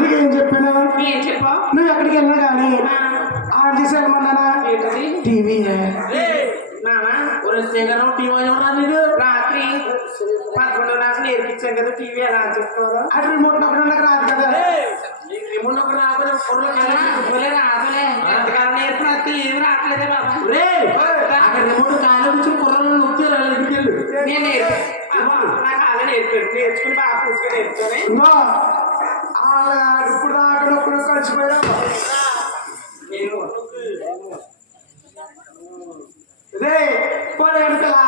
నీకేం చెప్పాను? నువ్వు ఎక్కడికి వెళ్ళినా కానీ ఆన్ చేసి వెళ్ళమన్నానా? టీవీ రాత్రి 11 నాకు నేర్పించాను కదా టీవీ ఎలా అని చెప్తారు. అటు రిమోట్ నొక్కడం నాకు రాదు కదా. రిమోట్ నొక్కడం రాకపోతే రాదులే ఎంతకాలం నేర్పిన ఏమి రావట్లేదే బాబా. అక్కడ రిమోట్ కాలు నుంచి కుర్రలు నొక్కి నేను నాకు అలా నేర్చుకుని బాగా పూర్తిగా నేర్చుకొని ఇప్పుడు దాకా నొక్కడు కలిసిపోయా. నేను రే పోనీ వెనకలా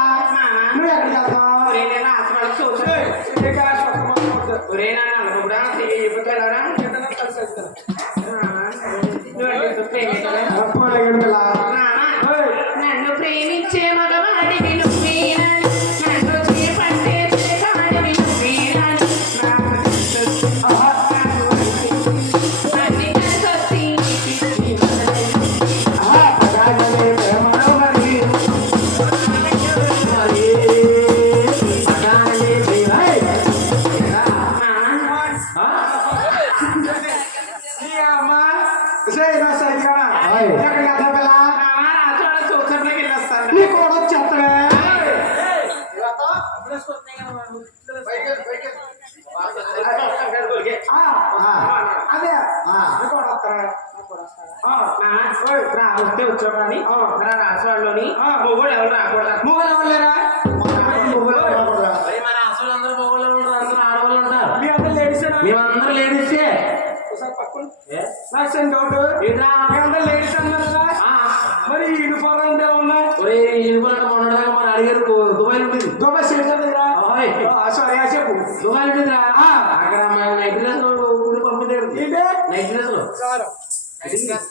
నువ్వు ఎక్కడికి వెళ్తావు? నేను ఆసనాలు చూసాను. ఒరే నాన్న కూడా చెప్తారా నన్ను ప్రేమించే మగవాడివి నువ్వేనా, నన్ను చేపట్టే చేతవాడివి నువ్వేనా, వస్తే వచ్చామని రాష్ట్రాల్లోని మొగోడు ఎవరు రాకూడదు. మొగలు ఎవరు లేరా? మన రాష్ట్రాలు అందరూ మొగోళ్ళు ఉంటారు, అందరూ ఆడవాళ్ళు ఉంటారు. మీ అందరూ లేడీస్? మేమందరూ లేడీసే. నాకు డౌట్ అందరూ లేడీస్ అన్నారా? మరి యూనిఫామ్ అంటే ఉన్నాయి. యూనిఫామ్ మొన్నదాకా మన అడిగారు దుబాయ్ ఉంటుంది. దుబాయ్ సిలిండర్ సారీ చెప్పు. దుబాయ్ ఉంటుందిరా, అక్కడ నైట్ డ్రెస్ లో పంపించారు. నైట్ డ్రెస్ లో నైట్ డ్రెస్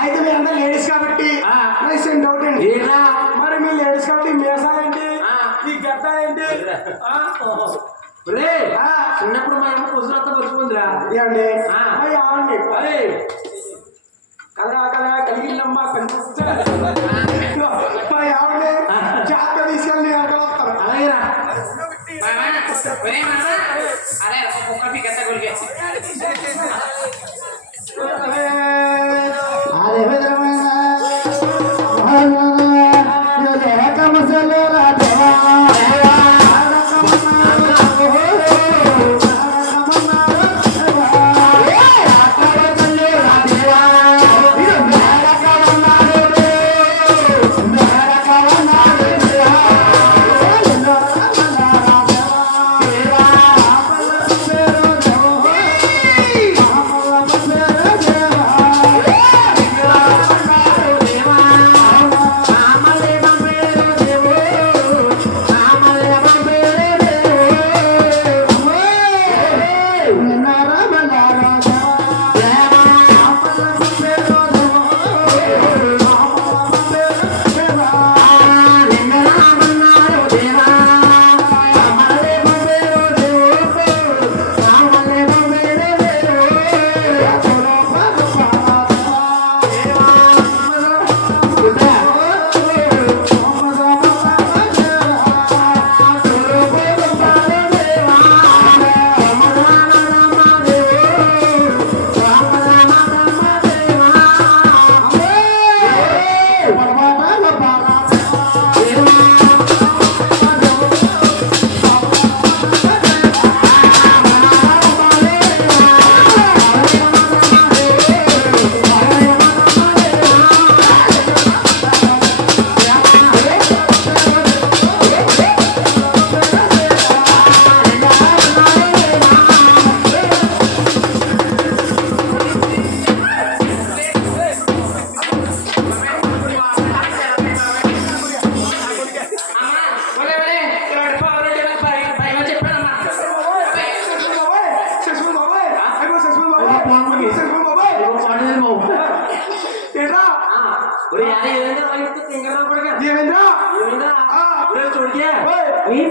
అయితే మీ అందరూ లేడీస్ కాబట్టి డౌట్ అండి. మరి మీ లేడీస్ కాబట్టి మీసాలేంటి, ఈ గడ్డ ఏంటి? చిన్నప్పుడు మా అమ్మ పుస్తకంతో వచ్చిపోయిందిరా. ఏమండి ఆవండి కలగా కలగా కలిగిల్లమ్మా కనిపిస్తా ఆవిడే జాగ్రత్త తీసుకెళ్ళి అక్కడ వస్తాను. అలాగేరా అదే కుక్కకి గత కొలిగే అదే విధమైన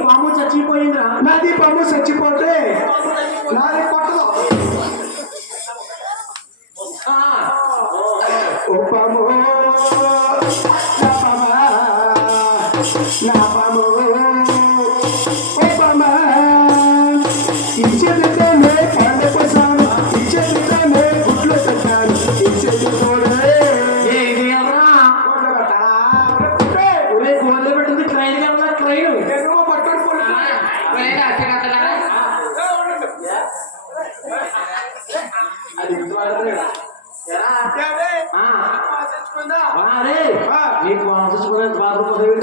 పాము చచ్చిపోయిందా? నాది పాము చచ్చిపోతే నాది కొట్టదు. నా పాము ఓ పామా ఈ చేతితోనే పండు పోసాను ఈ చేతితోనే గుడ్లు పెట్టాను ఈ చేతితోనే ఏది ఎవరా గొడ్లు పెట్టాలా ఒరే గోదలు పెట్టింది ట్రైన్ కదా ట్రైన్ ఏమో పట్టుకొని పోనీ. అది ఏమండి? ఆ చచ్చిపోయిందా నీ బాత్రూమ్